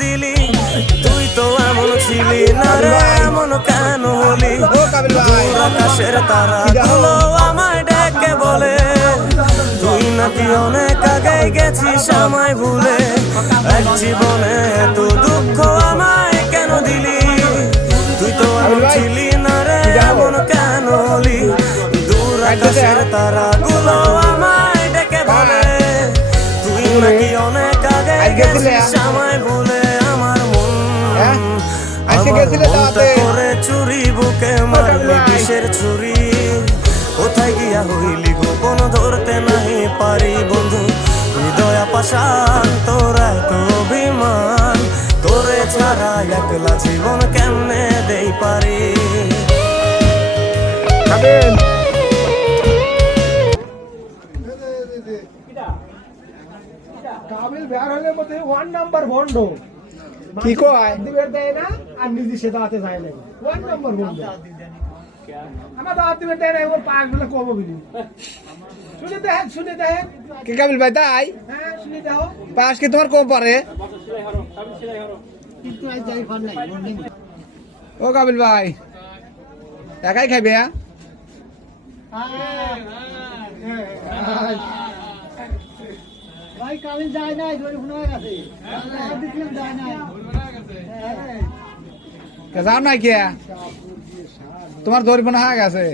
দিলি? তুই তো এমন ছিলি না রে, এমন কেন হলি? দূর আকাশের তারাগুলো আমায় ডেকে বলে তুই নাকি অনেক আগে গেছিস আমায় ভুলে। এক জীবনে এত দুঃখ আমায় কেন দিলি? তুই তো এমন ছিলি না রে, এমন কেন হলি? দূর আকাশের তারাগুলো আমায় ডেকে বলে তুই নাকি অনেক আগে গেছিস আমায় ভুলে। আমার মন করে চুরি, বুকে মারলি কিসের ছুরি? কোথায় গিয়া হইলি গোপন ধরতে নাহি পারি বন্ধু। হৃদয় পাষাণ তোর এত অভিমান, তোরে ছাড়া একলা জীবন কেমনে দেই পারি? কাবিল বের হলে মতে ওয়ান নাম্বার ভন্ড কি কয় দিবের দেয় না আর নিজে সে দাঁতে যায় না। ওয়ান নাম্বার ভন্ড আমার দাঁত দিবের দেয় না, ওর পাক বলে কম বিলি। শুনে দেখেন কি কাবিল ভাই তাই? হ্যাঁ শুনে দাও। পাস কি তোমার কম পারে? কিন্তু আজ যাই ফান নাই বন্ডিং। ও কাবিল ভাই একাই খাইবে? ভাই কাবিল যায় না, ধরে ফোন হয়ে গেছে। আর দিছিলাম যায় না। যাও নাই কে তোমার ধরিব না হয়ে গেছে।